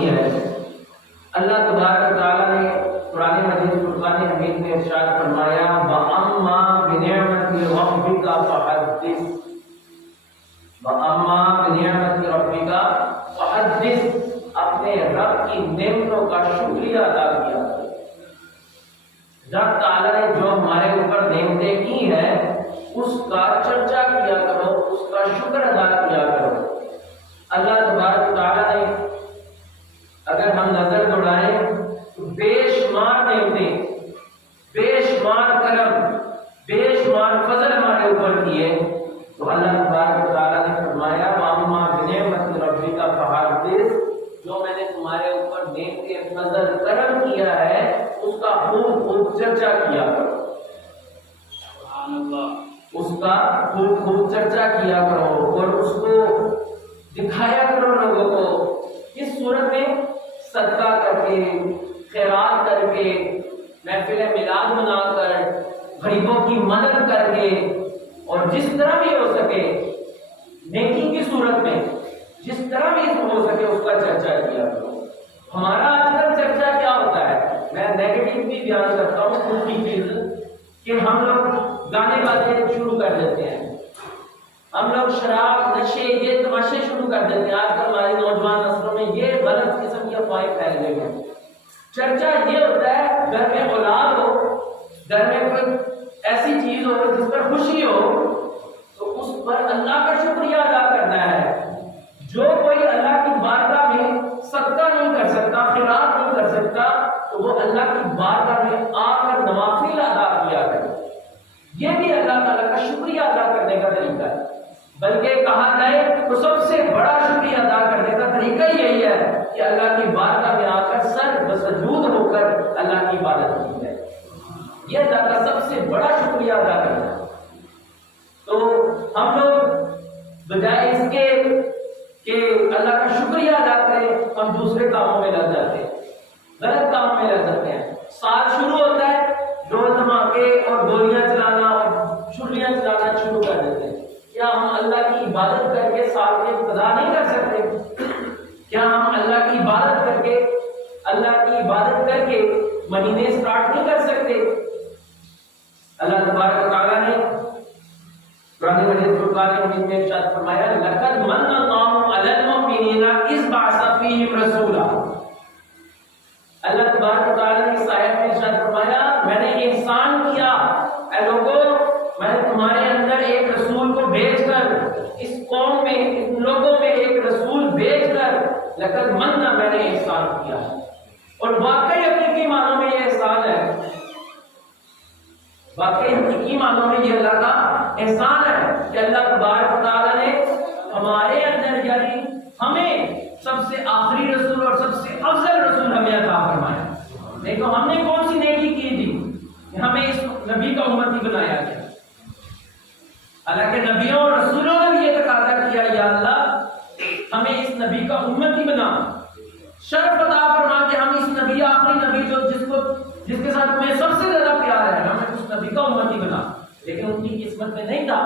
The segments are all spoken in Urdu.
کی ہے۔ اللہ تبارک و تعالیٰ نے قرآن مجید فرقان حمید میں ارشاد فرمایا وَأَمَّا بِنِعْمَةِ رَبِّكَ فَحَدِّثْ، وَأَمَّا بِنِعْمَةِ رَبِّكَ فَحَدِّثْ، اپنے رب کی نعمتوں کا شکریہ ادا کیا کرو۔ رب تعالیٰ نے جو ہمارے اوپر نعمتیں کی ہیں اس کا چرچا کیا کرو، اس کا شکر ادا کیا کرو۔ اللہ تبارک و تعالیٰ نے اگر ہم نظر دوڑائیں تو بے شمار نعمتیں، بے شمار کرم، بے شمار فضل ہمارے اوپر کیے، تو اللہ تبارک و تعالیٰ نے فرمایا وَأَمَّا بِنِعْمَةِ رَبِّكَ فَحَدِّثْ، جو میں نے تمہارے اوپر نعمت فضل کرم کیا ہے اس کا خوب خوب چرچا کیا کرو، سبحان اللہ، اس کا خوب خوب چرچا کیا کرو اور اس کو دکھایا کرو لوگوں کو۔ اس صورت میں صدقہ کر کے، خیرات کر کے، محفل میلاد منا کر، غریبوں کی مدد کر کے، اور جس طرح بھی ہو سکے نیکی کی صورت میں جس طرح بھی ہو سکے اس کا چرچا کیا کرو۔ ہمارا آج کل چرچا کیا ہوتا ہے، میں نیگیٹو بھی بیان کرتا ہوں خود کی چیز، کہ ہم لوگ گانے بازے شروع کر دیتے ہیں، ہم لوگ شراب نشے یہ تماشے شروع کر دیتے ہیں۔ آج کل ہماری نوجوان نسلوں میں یہ غلط قسم کی افواہیں پھیل گئی ہیں۔ چرچا یہ ہوتا ہے گھر میں اولاد ہو، گھر میں کوئی ایسی چیز ہو جس پر خوشی ہو تو اس پر اللہ کا شکریہ ادا کرنا ہے۔ جو کوئی اللہ کی بارگاہ میں صدقہ نہیں کر سکتا، خیرات نہیں کر سکتا، تو وہ اللہ کی بارگاہ میں آ کر نوافل ادا کیا کرے، یہ بھی اللہ تعالیٰ کا شکریہ ادا کرنے کا طریقہ ہے۔ بلکہ کہا جائے تو سب سے بڑا شکریہ ادا کرنے کا طریقہ یہی ہے کہ اللہ کی بارگاہ میں آ کر سر بسجود ہو کر اللہ کی عبادت کی جائے، یہ اللہ کا سب سے بڑا شکریہ ادا کرنا ہے۔ تو ہم لوگ بجائے اس کے کہ اللہ کا شکریہ ادا کریں ہم دوسرے کاموں میں لگ جاتے ہیں، غلط کاموں میں لگ جاتے ہیں۔ سال شروع ہوتا ہے، ڈول دھماکے اور گولیاں چلانا اور چھریاں چلانا شروع کر دیتے ہیں۔ کیا ہم اللہ کی عبادت کر کے سال کی ابتدا نہیں کر سکتے؟ کیا ہم اللہ کی عبادت کر کے مہینے سٹارٹ نہیں کر سکتے؟ اللہ تبارک و تعالیٰ نے قرآن مجید فرقان حمید میں ارشاد فرمایا لقد من اللہ علی المؤمنین اذ بعث فیہم رسولا۔ اللہ تبارک و تعالیٰ نے اس آیت میں ارشاد فرمایا میں نے احسان کیا اے لوگوں، میں نے تمہارے اندر ایک رسول کو بھیج کر، اس قوم میں ان لوگوں میں ایک رسول بھیج کر لقد من میں نے احسان کیا، اور واقعی حقیقی معنوں میں یہ احسان ہے، واقعی حقیقی معنوں میں یہ اللہ کا احسان ہے کہ اللہ تبارک و تعالیٰ نے ہمارے اندر یعنی ہمیں سب سے آخری رسول اور سب سے افضل رسول ہمیں عطا فرمایا۔ دیکھو ہم نے کون سی نیکی کی تھی کہ ہمیں اس نبی کا امتی بنایا گیا۔ حالانکہ نبیوں اور رسولوں نے بھی یہ تقاضا کیا یا اللہ ہمیں اس نبی کا امتی بنا، شرف عطا فرما کہ ہم اس نبی آخری نبی جس کے ساتھ تمہیں سب سے زیادہ پیار ہے ہمیں اس نبی کا امتی بنا، لیکن ان کی قسمت میں نہیں تھا،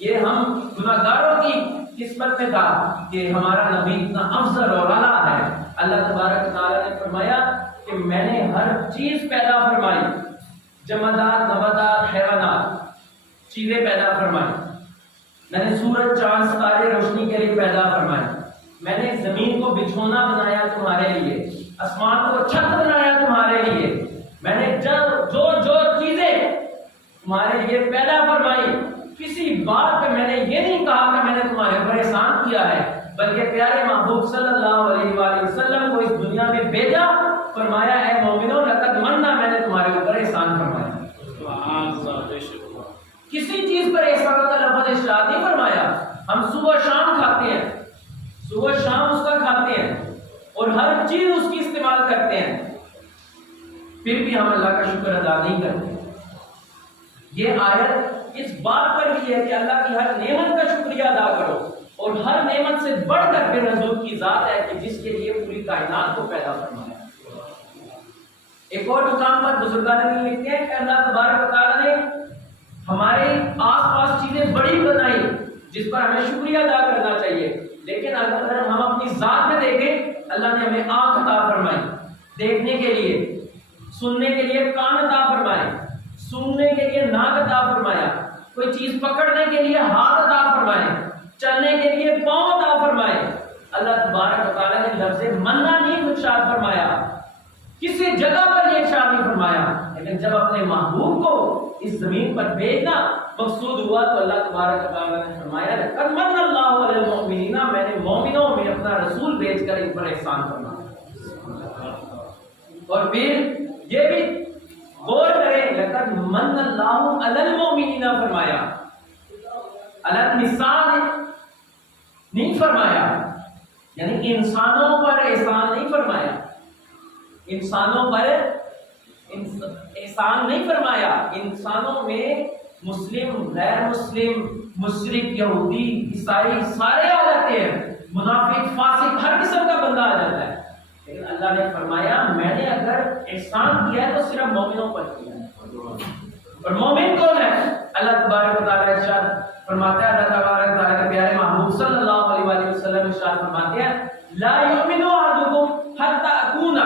یہ ہم گناہگاروں کی قسمت میں تھا کہ ہمارا نبی اتنا افضل اور اعلیٰ ہے۔ اللہ تبارک تعالیٰ نے فرمایا کہ میں نے ہر چیز پیدا فرمائی، جمادات، نباتات، حیوانات، چیزیں پیدا فرمائی، میں نے سورج، چاند، ستارے روشنی کے لیے پیدا فرمائے، میں نے زمین کو بچھونا بنایا تمہارے لیے، آسمان کو چھت بنایا تمہارے لیے، میں نے جو چیزیں تمہارے لیے پیدا فرمائی، کسی بات پہ میں نے یہ نہیں کہا کہ میں نے تمہارے اوپر احسان کیا ہے، بلکہ پیارے محبوب صلی اللہ علیہ وآلہ وسلم کو اس دنیا میں بھیجا، فرمایا اے مومنوں لقد مننا میں نے تمہارے اوپر احسان فرمایا۔ کسی چیز پر احسان کا لفظ ارشاد نہیں فرمایا، ہم صبح شام کھاتے ہیں، صبح شام اس کا کھاتے ہیں اور ہر چیز اس کی استعمال کرتے ہیں، پھر بھی ہم اللہ کا شکر ادا نہیں کرتے۔ یہ آیت اس بات پر بھی ہے کہ اللہ کی ہر نعمت کا شکریہ ادا کرو، اور ہر نعمت سے بڑھ کر پھر حضور کی ذات ہے کہ جس کے لیے پوری کائنات کو پیدا فرمایا۔ ایک اور مقام پر بزرگان دین لکھتے ہیں کہ اللہ تبارک و تعالیٰ نے ہمارے آس پاس چیزیں بڑی بنائی جس پر ہمیں شکریہ ادا کرنا چاہیے، لیکن اگر ہم اپنی ذات میں دیکھیں، اللہ نے ہمیں آنکھ عطا فرمائی دیکھنے کے لیے، سننے کے لیے کان عطا فرمائے، سونگنے کے لیے ناک عطا فرمایا، کوئی چیز پکڑنے کے لیے ہاتھ عطا فرمائے، چلنے کے لیے پاؤں عطا فرمائے۔ اللہ تبارک و تعالیٰ نے لفظ مننا نہیں ارشاد فرمایا، کسی جگہ پر یہ ارشاد نہیں فرمایا، لیکن جب اپنے محبوب کو اس زمین پر بھیجنا مقصود ہوا تو اللہ تبارک و تعالیٰ نے فرمایا لقد من اللہ علی المؤمنین، میں نے مومنوں میں اپنا رسول بھیج کر ان پر احسان فرمایا۔ اور پھر یہ بھی غور کریں، لقد من اللہ علی المؤمنین فرمایا، علی النساء نہیں فرمایا، یعنی انسانوں پر احسان نہیں فرمایا، انسانوں پر احسان نہیں فرمایا۔ انسانوں میں مسلم، غیر مسلم، مشرک، یہودی، عیسائی سارے آ جاتے ہیں، منافق، فاسق، ہر قسم کا بندہ آ جاتا ہے، لیکن اللہ نے فرمایا میں نے اگر احسان کیا ہے تو صرف مومنوں پر کیا ہے۔ اور مومن کون ہے؟ اللہ تبارک و تعالیٰ ارشاد فرماتا ہے، اللہ تبارک و تعالیٰ کے پیارے محبوب صلی اللہ علیہ وآلہ وسلم ارشاد فرماتے ہیں لا یؤمن احدکم حتی اکون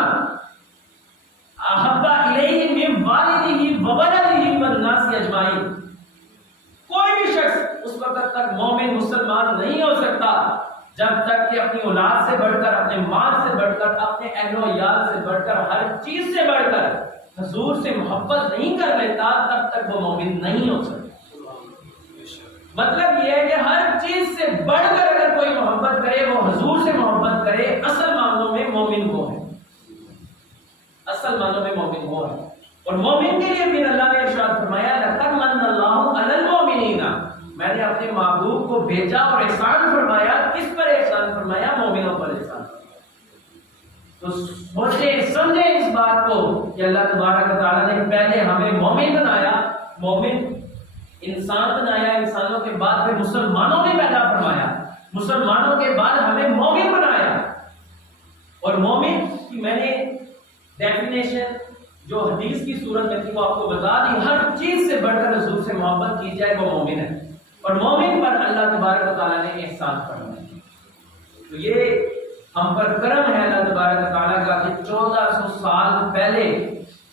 احب الیہ من والدہ وولدہ والناس اجمعین۔ کوئی بھی شخص اس وقت تک مومن مسلمان نہیں ہو سکتا جب تک کہ اپنی اولاد سے بڑھ کر، اپنے مال سے بڑھ کر، اپنے اہل و عیال سے بڑھ کر، ہر چیز سے بڑھ کر حضور سے محبت نہیں کر لیتا، تب تک وہ مومن نہیں ہو سکتا۔ مطلب یہ ہے کہ ہر چیز سے بڑھ کر اگر کوئی محبت کرے، وہ حضور سے محبت کرے، اصل معنوں میں مومن وہ ہے، اصل معنوں میں مومن وہ ہے۔ اور مومن کے لیے پھر اللہ نے ارشاد فرمایا لقد من اللہ علی المؤمنین، میں نے اپنے محبوب کو بھیجا اور احسان فرمایا۔ کس پر احسان فرمایا؟ مومنوں پر احسان۔ تو سوچیں سمجھیں اس بات کو کہ اللہ تبارک و تعالیٰ نے پہلے ہمیں مومن بنایا، مومن انسان بنایا، انسانوں کے بعد پھر مسلمانوں میں پیدا فرمایا، مسلمانوں کے بعد ہمیں مومن بنایا۔ اور مومن کی میں نے ڈیفینیشن جو حدیث کی صورت میں تھی وہ آپ کو بتا دی، ہر چیز سے بڑھ کر حضور سے محبت کی جائے وہ مومن ہے، اور مومن پر اللہ تبارک و تعالیٰ نے احسان فرمایا۔ تو یہ ہم پر کرم ہے اللہ تبارک و تعالیٰ کا کہ 1400 سال پہلے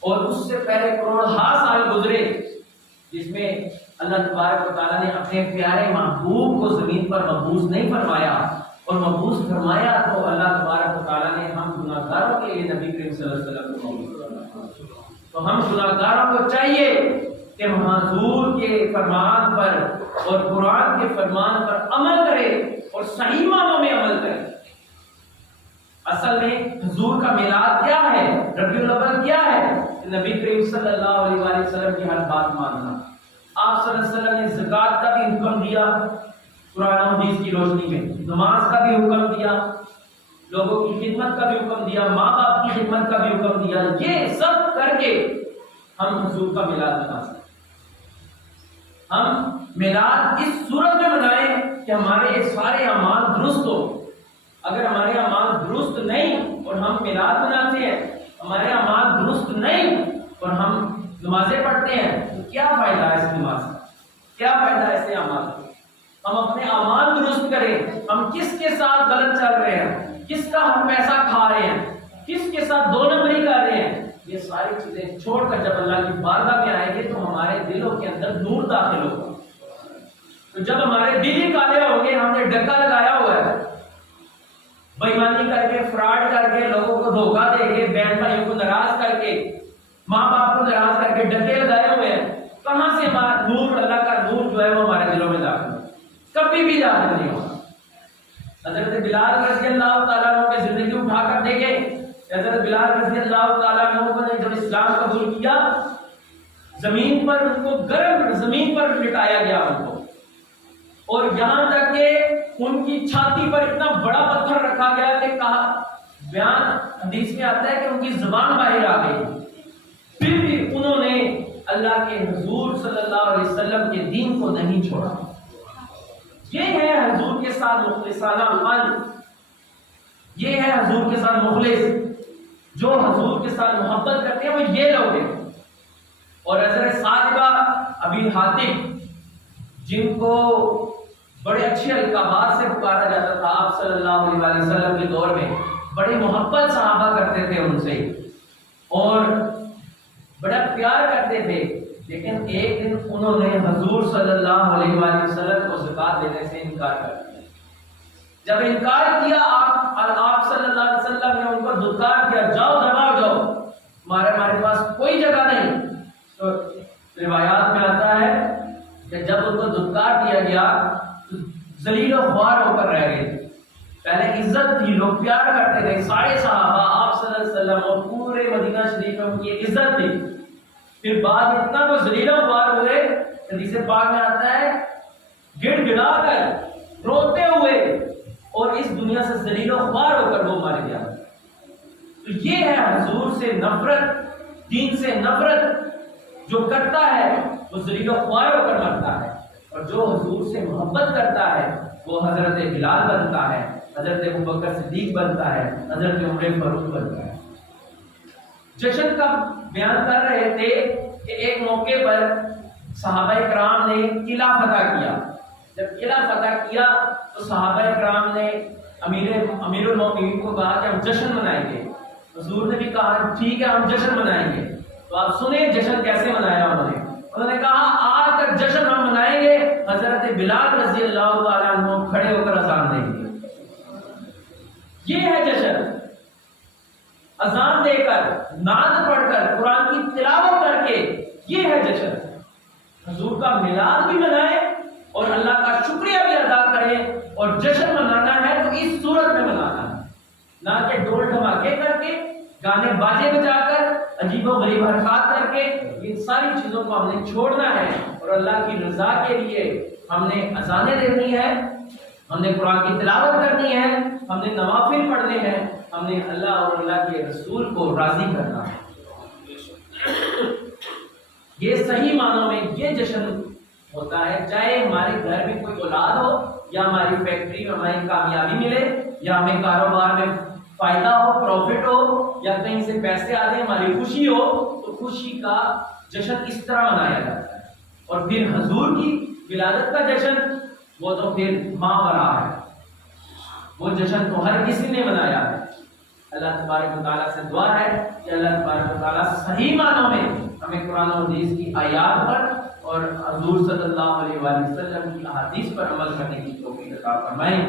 اور اس سے پہلے کروڑہا سال گزرے جس میں اللہ تبارک و تعالیٰ نے اپنے پیارے محبوب کو زمین پر مبعوث نہیں فرمایا، اور مبعوث فرمایا تو اللہ تبارک و تعالیٰ نے ہم گناہگاروں کے لیے نبی کریم صلی اللہ علیہ وسلم کو مبعوث فرمایا۔ تو ہم گناہگاروں کو چاہیے کہ ہم حضور کے فرمان پر اور قرآن کے فرمان پر عمل کریں اور صحیح معنوں میں عمل کریں۔ اصل میں حضور کا میلاد کیا ہے، ربیع الاول کیا ہے؟ نبی کریم صلی اللہ علیہ وآلہ وسلم کی ہر بات ماننا۔ آپ صلی اللہ علیہ وسلم نے زکوٰۃ کا بھی حکم دیا قرآن و حدیث کی روشنی میں، نماز کا بھی حکم دیا، لوگوں کی خدمت کا بھی حکم دیا، ماں باپ کی خدمت کا بھی حکم دیا۔ یہ سب کر کے ہم حضور کا میلاد منا سکتے۔ ہم میلاد اس صورت میں منائیں کہ ہمارے سارے اعمال درست ہو۔ اگر ہمارے اعمال درست نہیں اور ہم میلاد مناتے ہیں، ہمارے اعمال درست نہیں اور ہم نمازیں پڑھتے ہیں، تو کیا فائدہ ہے اس نماز کا؟ کیا فائدہ ہے ایسے اعمال کا؟ ہم اپنے اعمال درست کریں، ہم کس کے ساتھ غلط چل رہے ہیں، کس کا ہم پیسہ کھا رہے ہیں، کس کے ساتھ دو نمبری کر رہے ہیں، یہ ساری چیزیں چھوڑ کر جب اللہ کی بارگاہ میں آئیں گے تو ہمارے دلوں کے اندر نور داخل ہوگا۔ تو جب ہمارے دل ہی کالے ہوں گے، ہم نے ڈکا لگایا ہوا ہے، بے ایمانی کر کے، فراڈ کر کے، لوگوں کو دھوکہ دے کے، بہن بھائیوں کو ناراض کر کے، ماں باپ کو ناراض کر کے ڈکے لگائے ہوئے ہیں، کہاں سے ہمارا نور، اللہ کا نور جو ہے وہ ہمارے دلوں میں داخل ہوگا؟ کبھی بھی داخل نہیں ہوگا۔ حضرت بلال رضی اللہ تعالیٰ عنہ کی زندگی اٹھا کر دیکھیں، حضرت بلال رضی اللہ تعالیٰ عنہ نے جب اسلام قبول کیا، زمین پر ان کو گرم زمین پر لٹایا گیا ان کو، اور یہاں تک کہ ان کی چھاتی پر اتنا بڑا پتھر رکھا گیا کہ کہا، بیان حدیث میں آتا ہے کہ ان کی زبان باہر آ گئی، پھر بھی انہوں نے اللہ کے حضور صلی اللہ علیہ وسلم کے دین کو نہیں چھوڑا۔ یہ ہے حضور کے ساتھ مخلصانہ عمل، یہ ہے حضور کے ساتھ مخلص، جو حضور کے ساتھ محبت کرتے ہیں وہ یہ لوگ ہیں۔ اور حضرت صادقہ ابی حاتم، جن کو بڑے اچھے القابات سے پکارا جاتا تھا آپ صلی اللہ علیہ وسلم کے دور میں، بڑی محبت صحابہ کرتے تھے ان سے اور بڑا پیار کرتے تھے، لیکن ایک دن انہوں نے حضور صلی اللہ علیہ وسلم کو زکات دینے سے انکار کر دیا۔ جب انکار کیا آپ صلی اللہ علیہ وسلم نے ان کو دھتکار دیا، جاؤ دباؤ جاؤ، ہمارے پاس کوئی جگہ نہیں۔ تو روایات میں آتا ہے کہ جب ان کو دھتکار دیا گیا تو ذلیل و خوار ہو کر رہ گئے تھے۔ پہلے عزت تھی، لوگ پیار کرتے تھے، سارے صحابہ آپ صلی اللہ علیہ وسلم اور پورے مدینہ شریف میں ان کی عزت تھی، پھر بعد اتنا وہ ذلیل و خوار ہوئے، حدیث پاک میں آتا ہے گڑ گڑا کر روتے ہوئے اور اس دنیا سے ذلیل و خوار ہو کر وہ مر گیا۔ تو یہ ہے حضور سے نفرت، دین سے نفرت، جو کرتا ہے وہ ذلیل و خوار ہو کر مرتا ہے، اور جو حضور سے محبت کرتا ہے وہ حضرت بلال بنتا ہے، حضرت ابوبکر صدیق بنتا ہے، حضرت عمر فاروق بنتا ہے۔ جشن کا بیان کر رہے تھے کہ ایک موقع پر صحابہ کرام نے قلعہ فتح کیا۔ جب قلعہ فتح کیا تو صحابہ کرام نے امیر المومنین کو کہا کہ ہم جشن منائیں گے۔ حضور نے بھی کہا ٹھیک ہے ہم جشن منائیں گے۔ تو آپ سنیں جشن کیسے منایا انہوں نے کہا آج کا جشن ہم منائیں گے، حضرت بلال رضی اللہ تعالیٰ عنہ کھڑے ہو کر اذان دیں گے۔ یہ ہے جشن، اذان دے کر، نعت پڑھ کر، قرآن کی تلاوت کر کے، یہ ہے جشن۔ حضور کا میلاد بھی منائیں اور اللہ کا شکریہ بھی ادا کریں، اور جشن منانا ہے تو اس صورت میں منانا ہے، نہ کہ ڈول دھماکے کر کے، گانے باجے بجا کر، عجیب و غریب حرکات کر کے۔ ان ساری چیزوں کو ہم نے چھوڑنا ہے اور اللہ کی رضا کے لیے ہم نے اذانیں دینی ہے، ہم نے قرآن کی تلاوت کرنی ہے، ہم نے نوافل پڑھنے ہیں، ہم نے اللہ اور اللہ کے رسول کو راضی کرنا ہے۔ یہ صحیح معنوں میں یہ جشن ہوتا ہے، چاہے ہمارے گھر میں کوئی اولاد ہو یا ہماری فیکٹری میں ہماری کامیابی ملے یا ہمیں کاروبار میں فائدہ ہو، پروفٹ ہو، یا کہیں سے پیسے آ جائیں، ہماری خوشی ہو، تو خوشی کا جشن اس طرح منایا جاتا ہے۔ اور پھر حضور کی ولادت کا جشن وہ تو پھر ماورا ہے، وہ جشن تو ہر کسی نے منایا ہے۔ اللہ تبارک و تعالیٰ سے دعا ہے کہ اللہ تبارک و تعالیٰ صحیح معنوں میں ہمیں قرآن و حدیث کی آیات پر اور حضور صلی اللہ علیہ وسلم کی احادیث پر عمل کرنے کی توفیق عطا فرمائیں۔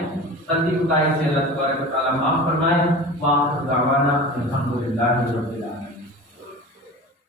غلطی کوتاہی سے اللہ تبارک و تعالیٰ معاف فرمائیں۔ وآخر دعوانا الحمدللہ رب العالمین۔